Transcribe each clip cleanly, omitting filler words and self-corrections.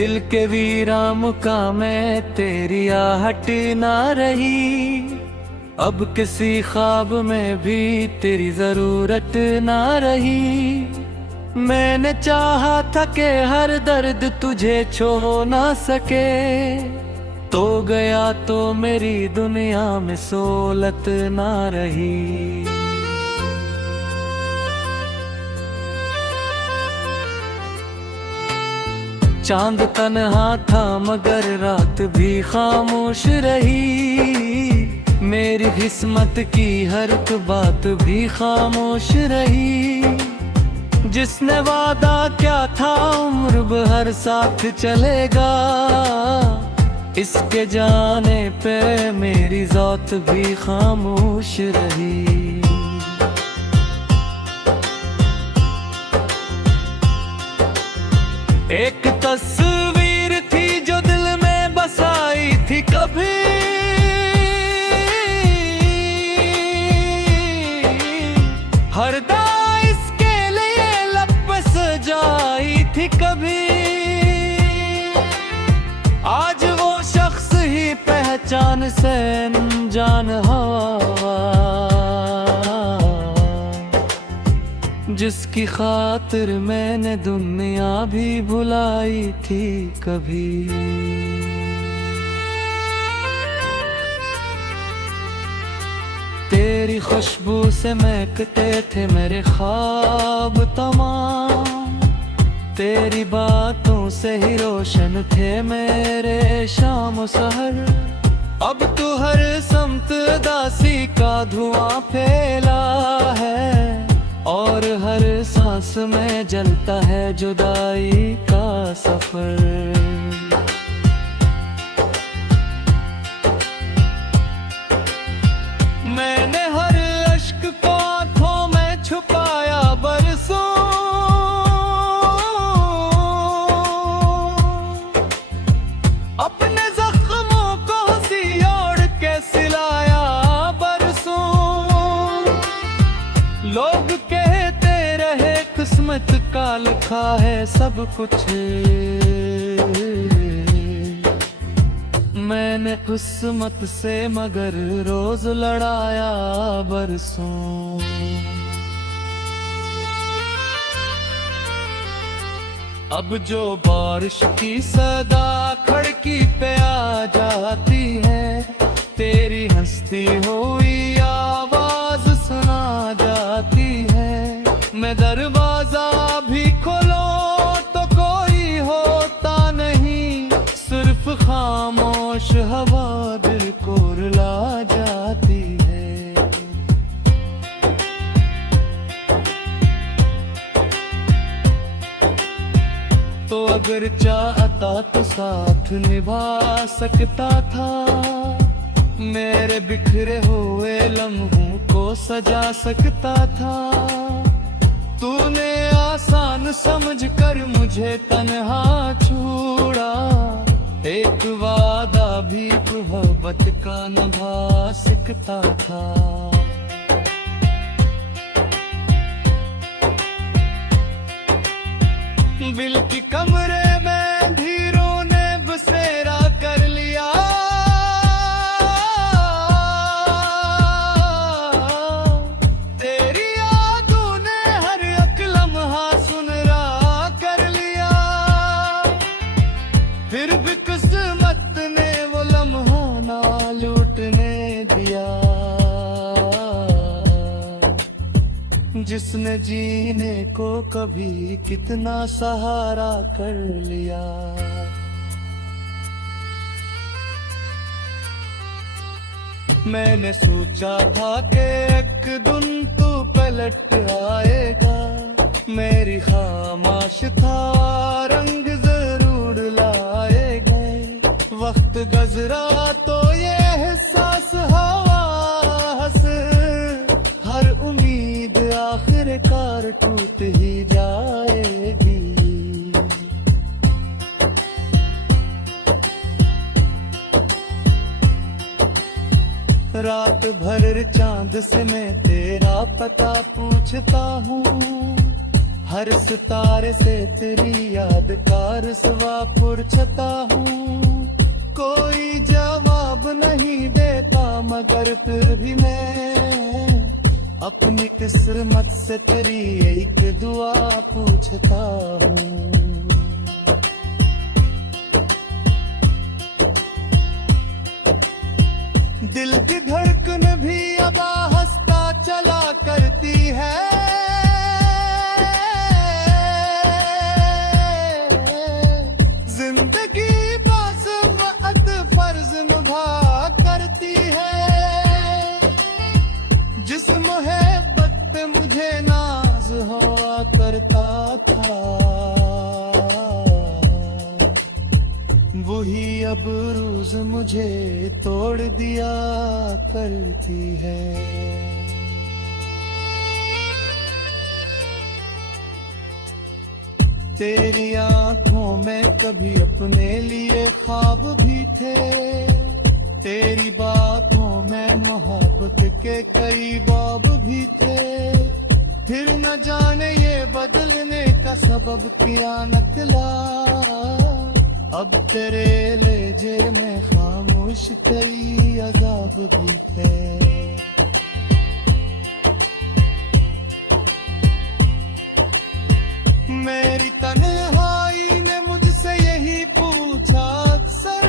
दिल के वीरान का मैं तेरी आहट ना रही, अब किसी ख्वाब में भी तेरी जरूरत ना रही। मैंने चाहा था कि हर दर्द तुझे छू ना सके, तो गया तो मेरी दुनिया में सोलत ना रही। चांद तन्हा था मगर रात भी खामोश रही, मेरी किस्मत की हर एक बात भी खामोश रही। जिसने वादा क्या था उम्र भर साथ चलेगा, इसके जाने पे मेरी ज़ात भी खामोश रही। एक तस्वीर थी जो दिल में बसाई थी कभी, हर दां इसके लिए लब पे सजाई थी कभी। आज वो शख्स ही पहचान से अनजान हुआ, जिसकी खातिर मैंने दुनिया भी भुलाई थी कभी। तेरी खुशबू से महकते थे मेरे ख्वाब तमाम, तेरी बातों से ही रोशन थे मेरे शाम सहर। अब तो हर समत दासी का धुआं फैला है, और हर सांस में जलता है जुदाई का सफर। मैंने हर अश्क को आंखों में छुपाया बरसों, अपने जख्मों को सियोड़ के सिलाया बरसों। लोग कहते रहे किस्मत का लिखा है सब कुछ, मैंने किस्मत से मगर रोज लड़ाया बरसों। अब जो बारिश की सदा खिड़की पे आ जाती है, तेरी हंसती हुई आवाज सुना जाती है। मैं दरवाजा भी खोलो तो कोई होता नहीं, सिर्फ खामोश हवा दिल को रुला जाती है। तो अगर चाहता तो साथ निभा सकता था, मेरे बिखरे हुए लम्हों को सजा सकता था। तूने आसान समझकर मुझे तन्हा छोड़ा, एक वादा भी मोहब्बत का निभा सकता था। दिल की कमरे में धीरों ने बसेरा कर लिया, तेरी यादों ने हर एक लम्हा सुनहरा कर लिया। फिर भी किस्मत ने वो लम्हा ना लूटने दिया, जिसने जीने को कभी कितना सहारा कर लिया। मैंने सोचा था कि एक दिन तू पलट आएगा, मेरी खामोश था रंग जरूर लाएगा। वक्त गुजरा तो ये एहसास हवा हंस, हर उम्मीद आखिरकार टूट ही जाएगी। रात भर चांद से मैं तेरा पता पूछता हूँ, हर सितारे से तेरी याद का रसवा पुरछता हूँ। कोई जवाब नहीं देता मगर फिर भी मैं अपनी किस्मत से तेरी एक दुआ पूछता हूँ। दिल की धड़कन भी अब हंसता चला करती है। जिंदगी बस वक्त फर्ज निभा करती है। जिस मोहब्बत पे मुझे नाज हुआ करता था वही अब रोज मुझे तोड़ दिया करती है। तेरी आंखों में कभी अपने लिए ख्वाब भी थे। तेरी बातों में मोहब्बत के कई बाब भी थे। फिर न जाने ये बदलने का सबब क्या निकला। अब तेरे लेजे में खामोश तेरी अज़ाब भी है। मेरी तन्हाई ने मुझसे यही पूछा अक्सर।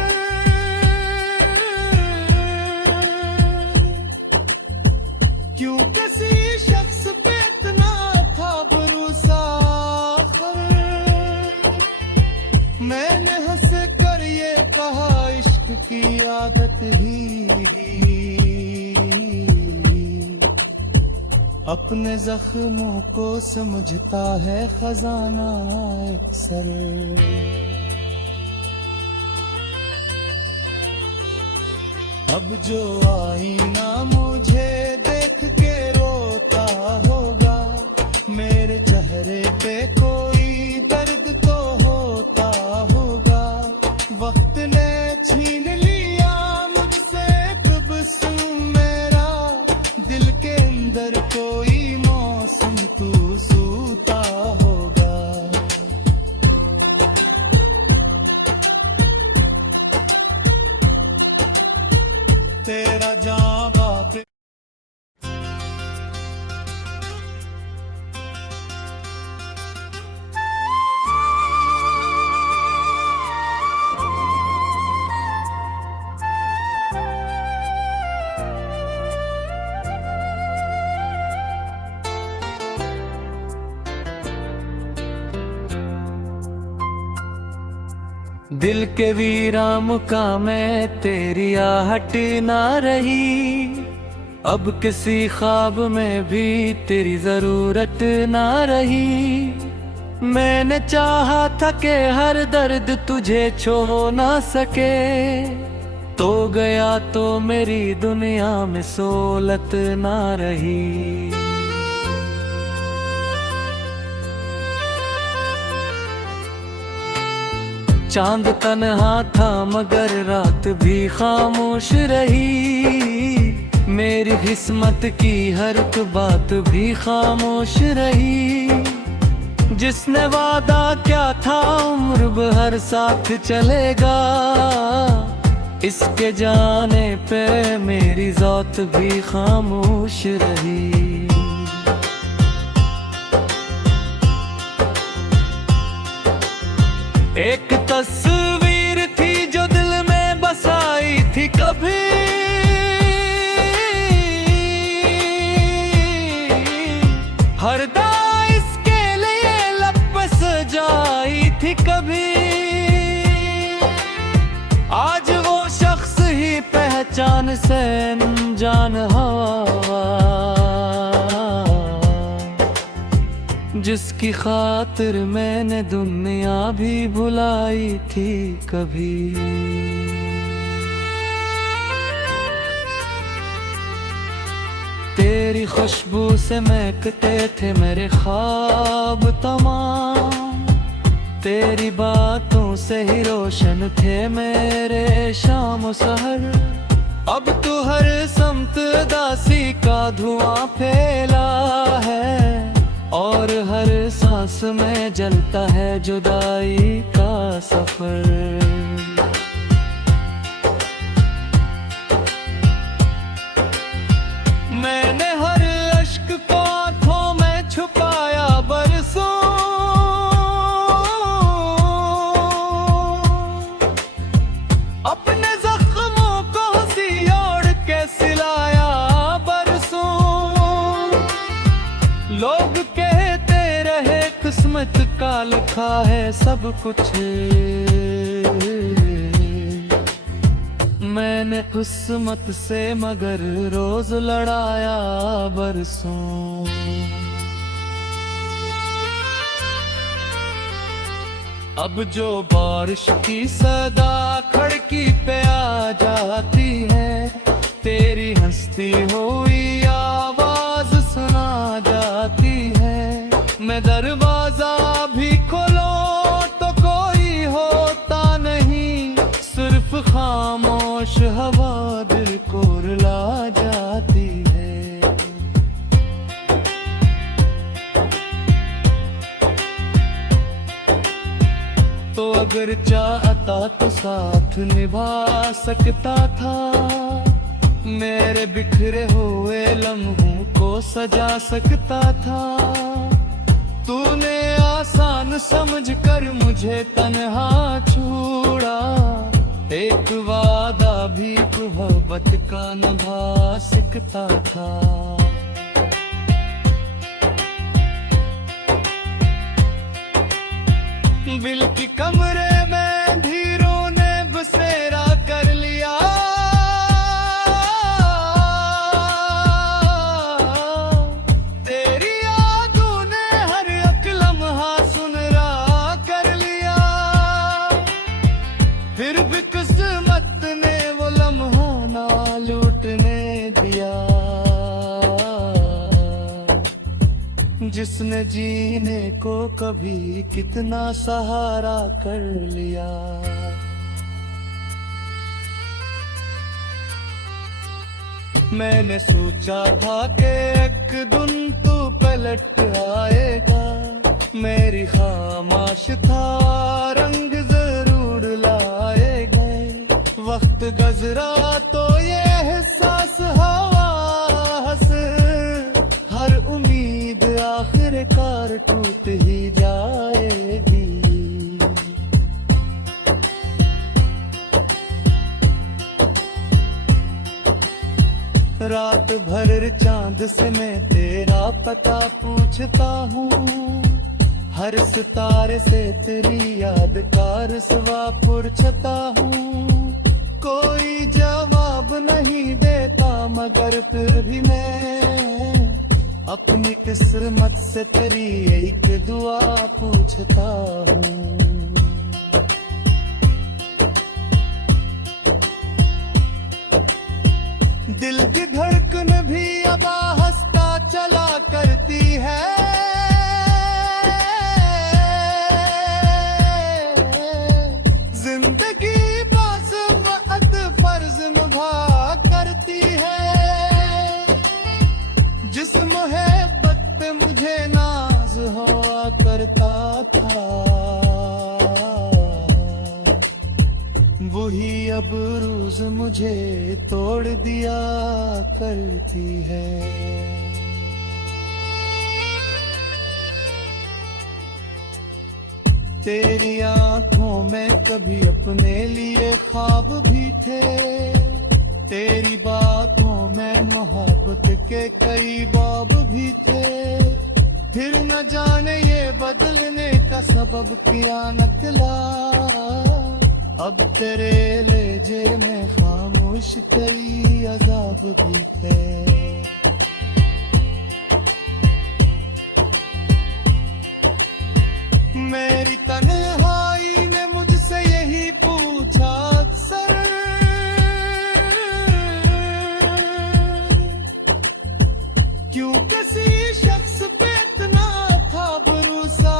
क्यों किसी शख्स पे इतना था भरोसा। मैंने हंस कर ये कहा इश्क की आदत ही अपने जख्मों को समझता है खजाना अक्सर। अब जो आईना मुझे देख के रोता होगा मेरे चेहरे पे कोई दर्द तो होता होगा। वक्त ने छीन लिया मुझसे तबस्सुम मेरा। दिल के अंदर कोई मौसम तू सूता होगा। तेरा जाँ बाप दिल के वीरान में तेरी आहट ना रही। अब किसी ख्वाब में भी तेरी जरूरत ना रही। मैंने चाहा था कि हर दर्द तुझे छू ना सके। तो गया तो मेरी दुनिया में सोलत ना रही। चांद तन्हा था मगर रात भी खामोश रही। मेरी किस्मत की हर एक बात भी खामोश रही। जिसने वादा क्या था उम्र भर साथ चलेगा। इसके जाने पे मेरी ज़ात भी खामोश रही। एक तस्वीर थी जो दिल में बसाई थी कभी। हर दां इसके लिए लब पे सजाई थी कभी। आज वो शख्स ही पहचान से अनजान हुआ। जिसकी खातिर मैंने दुनिया भी भुलाई थी कभी। तेरी खुशबू से महकते थे मेरे ख्वाब तमाम। तेरी बातों से ही रोशन थे मेरे शाम सहर। अब तो हर समत दासी का धुआं फैला है और और हर सांस में जलता है जुदाई का सफर। मैंने हर अश्क को आंखों में छुपाया बरसों, अपने जख्मों को हंसी ओढ़ के सिलाया बरसों। लोग कहते रहे किस्मत का लिखा है सब कुछ, मैंने किस्मत से मगर रोज लड़ाया बरसों। अब जो बारिश की सदा खिड़की पे आ जाती है, तेरी हंसती हुई आवाज सुना जाती है। मैं दरवाजा भी खोलो तो कोई होता नहीं, सिर्फ खामोश हवा दिल को रुला जाती है। तो अगर चाहता तो साथ निभा सकता था, मेरे बिखरे हुए लम्हों को सजा सकता था। तूने आसान समझकर मुझे तन्हा छोड़ा, एक वादा भी मोहब्बत का निभा सकता था। दिल की कमरे में धीरों ने बसेरा कर लिया, तेरी यादों ने हर एक लम्हा सुनहरा कर लिया। फिर भी किस्मत ने वो लम्हा ना लूटने दिया, जिसने जीने को कभी कितना सहारा कर लिया। मैंने सोचा था कि एक दिन तू पलट आएगा, मेरी खामोश था रंग जरूर लाएगा। वक्त गुजरा तो ये एहसास हवा हंस, हर उम्मीद आखिरकार टूट ही जाएगी। रात भर चांद से मैं तेरा पता पूछता हूँ, हर सितारे से तेरी याद का रसवा पूछता हूँ। कोई जवाब नहीं देता मगर फिर भी मैं अपनी किस्मत से तेरी एक दुआ पूछता हूँ। दिल की धड़कन भी अब हंसता चला करती है, जिंदगी बस वक्त फर्ज निभा करती है। जिस मोहब्बत पे मुझे नाज हुआ करता था, वही अब रोज मुझे तोड़ दिया करती है। तेरी आंखों में कभी अपने लिए ख्वाब भी थे, तेरी बातों में मोहब्बत के कई बाब भी थे। फिर न जाने ये बदलने का सबब क्या निकला, अब तेरे लेजे में खामोश कई अजाब भी है। मेरी तन्हाई ने मुझसे यही पूछा अक्सर, क्यों किसी शख्स पे इतना था भरोसा।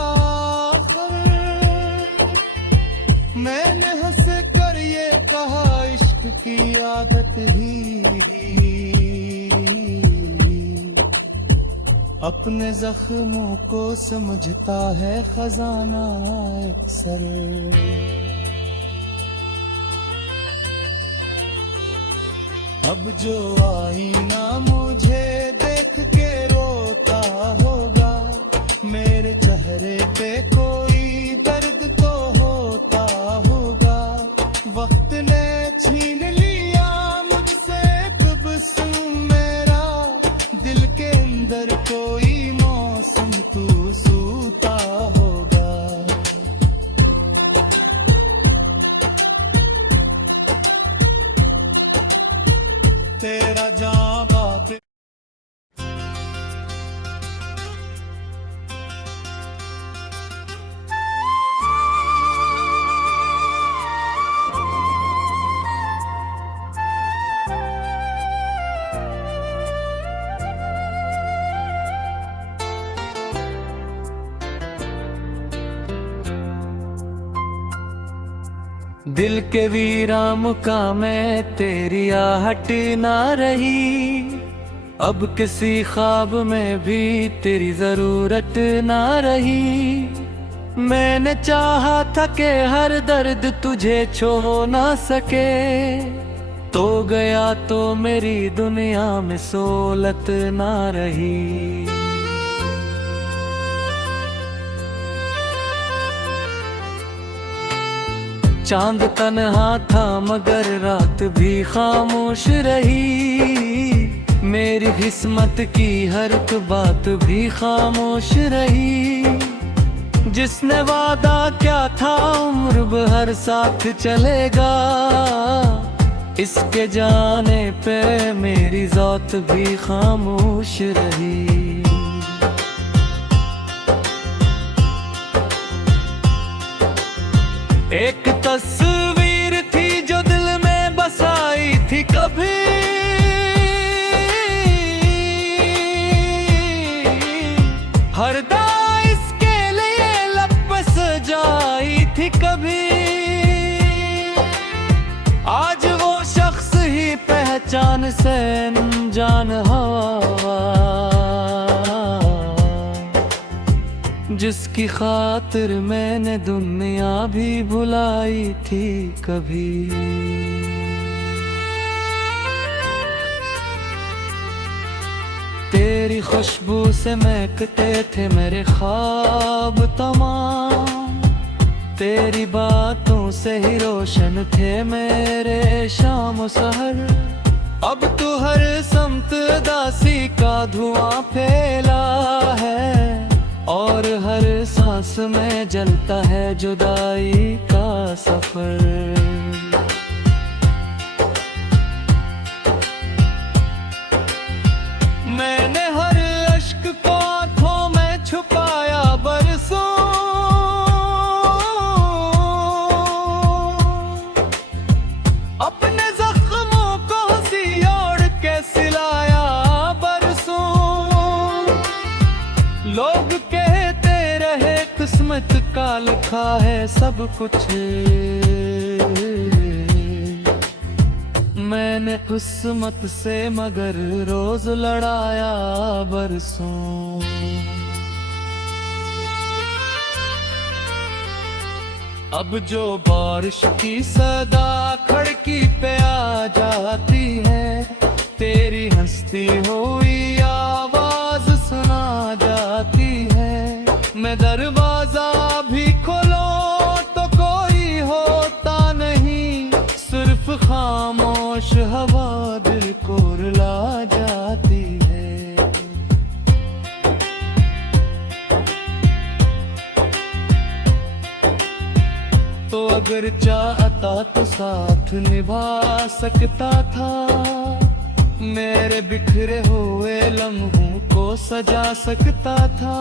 मैंने हंस कर ये कहा इश्क की आदत ही अपने जख्मों को समझता है खजाना अक्सर। अब जो आईना मुझे देख के रोता होगा, मेरे चेहरे पे कोई दर्द तो होता होगा। वक्त ने छीन लिया मुझसे तबस्सुम मेरा, दिल के अंदर कोई मौसम तू सूता होगा। तेरा जां बाप दिल के वीराम का मैं तेरी आहट ना रही, अब किसी ख्वाब में भी तेरी जरूरत ना रही। मैंने चाहा था कि हर दर्द तुझे छू ना सके, तो गया तो मेरी दुनिया में सोलत ना रही। चांद तन्हा था मगर रात भी खामोश रही, मेरी किस्मत की हर एक बात भी खामोश रही। जिसने वादा क्या था उम्र भर साथ चलेगा, इसके जाने पे मेरी ज़ात भी खामोश रही। एक तस्वीर थी जो दिल में बसाई थी कभी, हरदा इसके लिए लब पे सजाई थी कभी। आज वो शख्स ही पहचान से अनजान हवा, जिसकी खातिर मैंने दुनिया भी भुलाई थी कभी। तेरी खुशबू से महकते थे मेरे ख्वाब तमाम, तेरी बातों से ही रोशन थे मेरे शाम सहर। अब तू हर समत दासी का धुआं फैला है, और हर सांस में जलता है जुदाई का सफर। मैंने हर अश्क को आंखों में छुपाया बरसों, अपने जख्मों को हंसी ओढ़ के सिलाया बरसों। लोग कहते रहे किस्मत का लिखा है सब कुछ, मैंने किस्मत से मगर रोज लड़ाया बरसों। अब जो बारिश की सदा खिड़की पे आ जाती है, तेरी हंसती हुई आवाज सुना जाती है। मैं दरवाजा भी खोलो तो कोई होता नहीं, सिर्फ खामोश हवा दिल को रुला जाती है। तो अगर चाहता तो साथ निभा सकता था, मेरे बिखरे हुए लम्हों को सजा सकता था।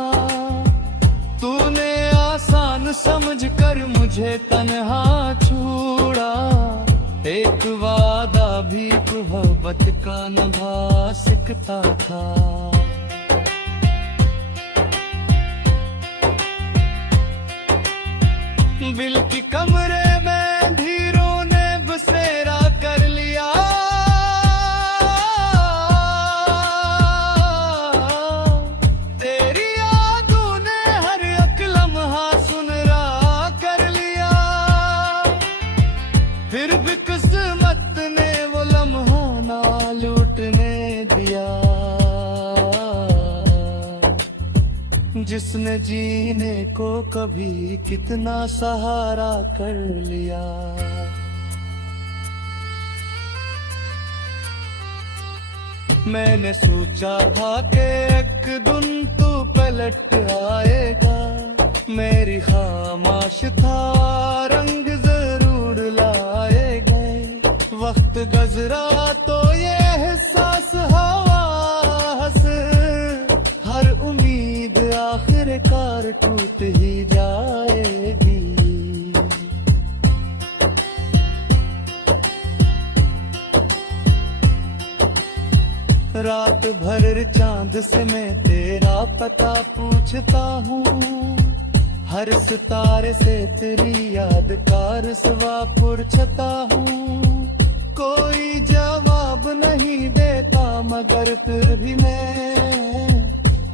तूने आसान समझकर मुझे तन्हा छोड़ा, एक वादा भी मोहब्बत का निभा सकता था। दिल की कमरे में धीरों ने बसेरा कर लिया, जिसने जीने को कभी कितना सहारा कर लिया। मैंने सोचा था कि एक दिन तू पलट आएगा, मेरी खामोश था रंग जरूर लाएगा। वक्त गुजरा तो ये एहसास हवा हंस, हर उम्मीद आखिरकार टूट ही जाएगी। रात भर चांद से मैं तेरा पता पूछता हूँ, हर सितारे से तेरी याद का रसवा पूछता हूँ। कोई जवाब नहीं देता मगर फिर भी मैं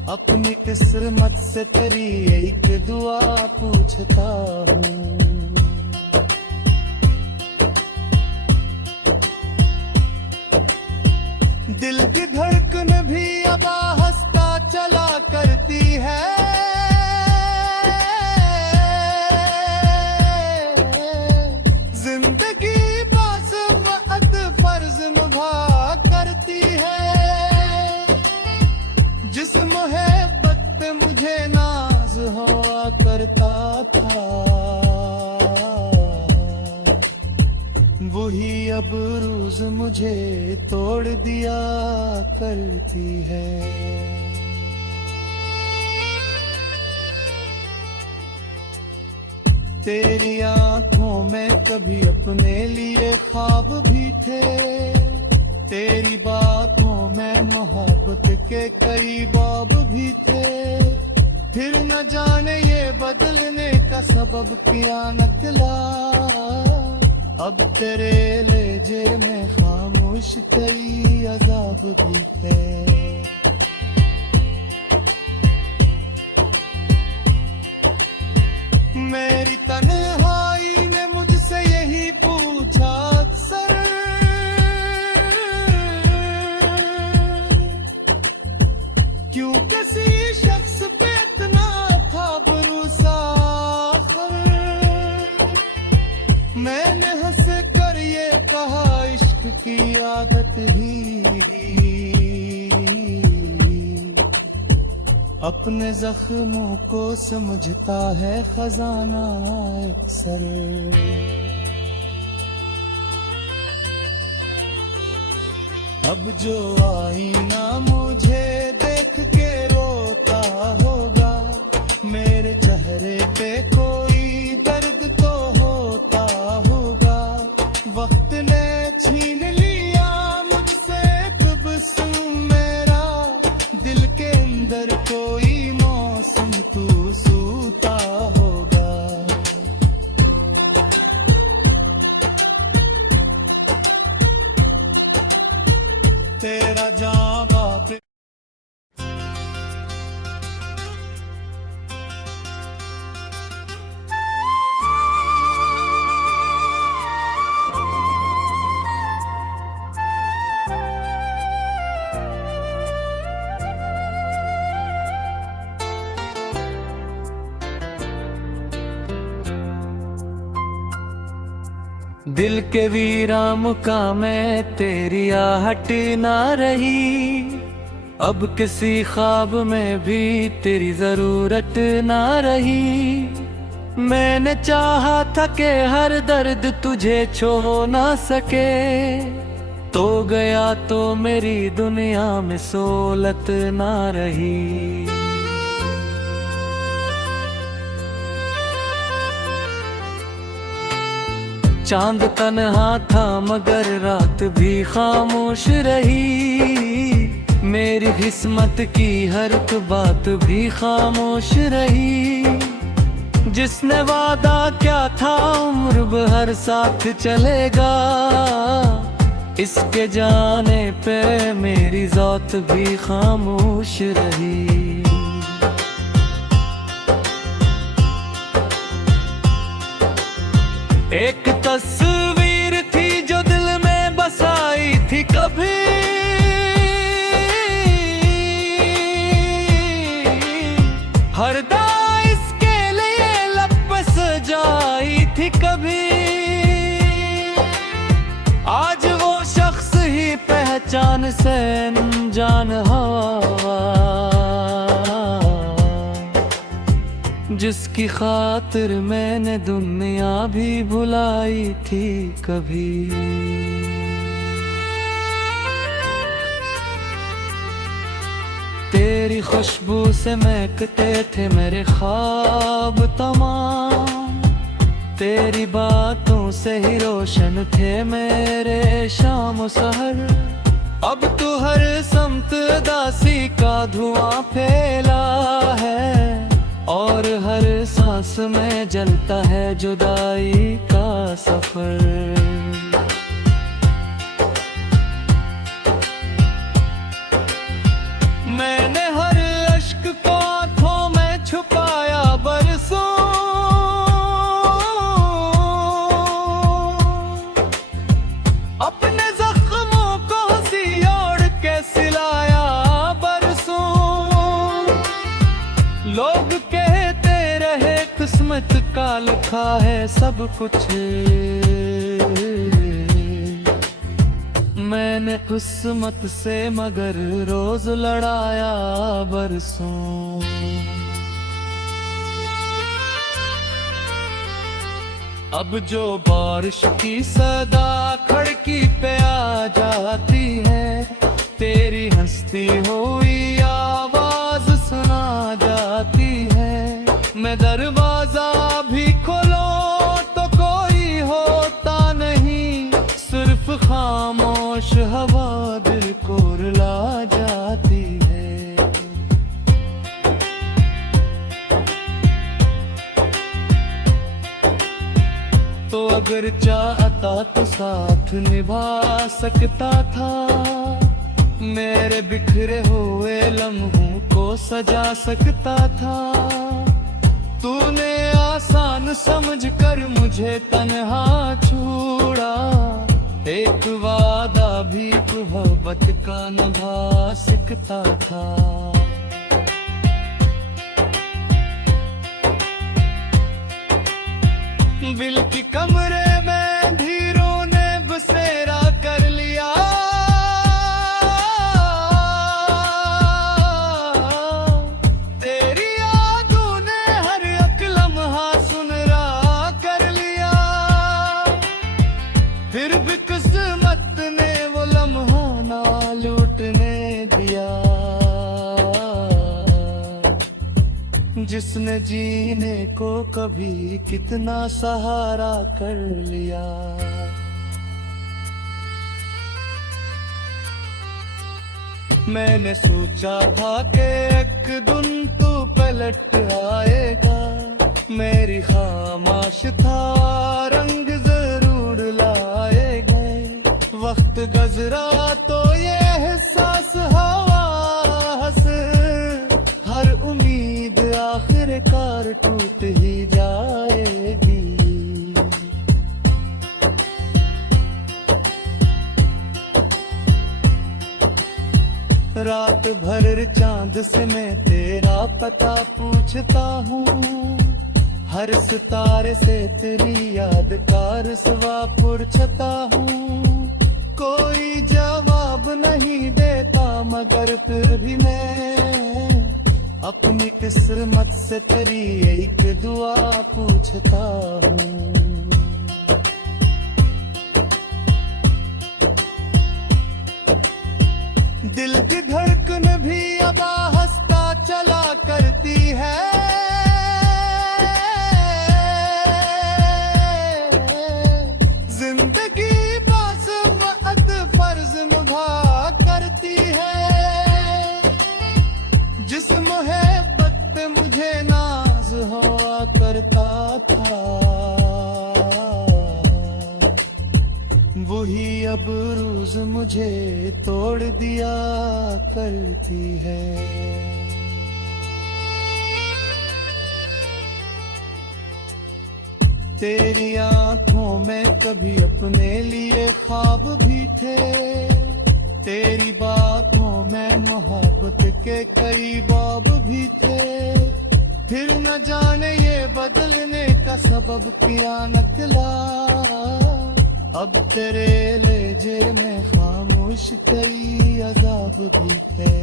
अपनी किस्मत से तेरी एक दुआ पूछता हूँ। दिल की धड़कन भी अब हंसता चला करती है, जिंदगी बस वक्त फर्ज निभा करती है। जिस मोहब्बत पे मुझे नाज हुआ करता था, वही अब रोज मुझे तोड़ दिया करती है। तेरी आंखों में कभी अपने लिए ख्वाब भी थे, तेरी बातों में मोहब्बत के कई बाब भी थे। फिर न जाने ये बदलने का सबब क्या निकला, अब तेरे लेजे में खामोश कई अजाब भी है। मेरी तन्हाई ने मुझसे यही पूछा अक्सर, क्यों किसी शख्स पे इतना था भरोसा। मैंने हंस कर ये कहा इश्क की आदत ही अपने जख्मों को समझता है खजाना अक्सर। अब जो आईना मुझे देख के रोता होगा, मेरे चेहरे पे कोई दर्द तो होता होगा। वक्त ने छीन लिया मुझसे तबस्सुम मेरा, दिल के अंदर कोई मौसम तू सूता होगा। तेरा जवाब दिल के वीरान में तेरी आहट ना रही, अब किसी ख्वाब में भी तेरी जरूरत ना रही। मैंने चाहा था कि हर दर्द तुझे छू ना सके, तो गया तो मेरी दुनिया में सोलत ना रही। चांद तन्हा था मगर रात भी खामोश रही, मेरी किस्मत की हर एक बात भी खामोश रही। जिसने वादा क्या था उम्र भर साथ चलेगा, इसके जाने पे मेरी ज़ात भी खामोश रही। एक तस्वीर थी जो दिल में बसाई थी कभी, हर जान से जान हवा, जिसकी खातिर मैंने दुनिया भी भुलाई थी कभी। तेरी खुशबू से महकते थे मेरे ख्वाब तमाम, तेरी बातों से ही रोशन थे मेरे शाम सहर। अब तू हर समत दासी का धुआं फैला है, और हर सांस में जलता है जुदाई का सफर। मैंने हर अश्क को आंखों में छुपाया बरसों, अपने जख्मों को हंसी ओढ़ के सिलाया बरसों। लोग कहते रहे किस्मत का लिखा है सब कुछ, मैंने किस्मत से मगर रोज लड़ाया बरसों। अब जो बारिश की सदा खिड़की पे आ जाती है, तेरी हंसती हुई आवाज सुना जाती है। मैं दरवाजा भी खोलो तो कोई होता नहीं, सिर्फ खामोश हवा दिल को रुला जाती है। तो अगर चाहता तो साथ निभा सकता था, मेरे बिखरे हुए लम्हों को सजा सकता था। तूने आसान समझकर मुझे तन्हा छोड़ा, एक वादा भी मोहब्बत का निभा सकता था। दिल की कमरे में धीरों ने बसेरा कर लिया, तेरी यादों ने हर एक लम्हा सुनहरा कर लिया। फिर भी किस्मत ने वो लम्हा ना लूटने दिया, जिसने जीने को कभी कितना सहारा कर लिया। मैंने सोचा था कि एक दिन तू पलट आएगा, मेरी खामोश था रंग जरूर लाएगा। वक्त गुजरा तो ये एहसास हवा हंस, हर उम्मीद आखिरकार टूट ही जाएगी। रात भर चांद से मैं तेरा पता पूछता हूँ, हर सितारे से तेरी याद का रसवा पूछता हूँ। कोई जवाब नहीं देता मगर फिर भी मैं अपनी किस्मत से तेरी एक दुआ पूछता हूँ। दिल की धड़कन भी अब हंसता चला करती है, जिंदगी बस वक्त फर्ज निभा करती है। जिस मोहब्बत पे मुझे नाज हुआ करता था, वही अब रोज मुझे तोड़ दिया करती है। तेरी आंखों में कभी अपने लिए ख्वाब भी थे, तेरी बातों में मोहब्बत के कई बाब भी थे। फिर न जाने ये बदलने का सबब क्या निकला, अब तेरे लेजे में खामोश कई अजाब भी है।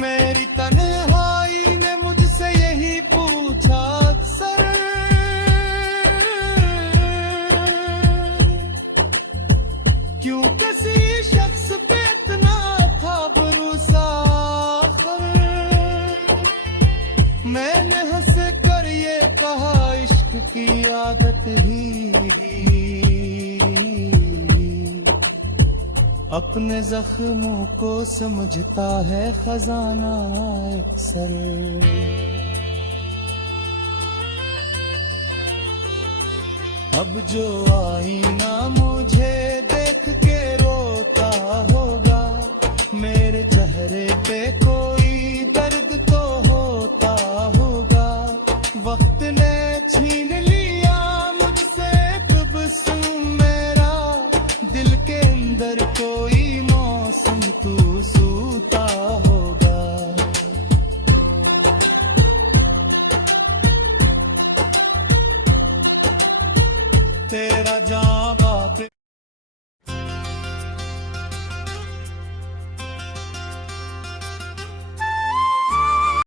मेरी तन्हाई ने मुझसे यही पूछा अक्सर, क्यों किसी शख्स पे इतना था भरोसा। मैंने हंस कर ये कहा इश्क की आदत ही अपने जख्मों को समझता है खजाना अक्सर। अब जो आईना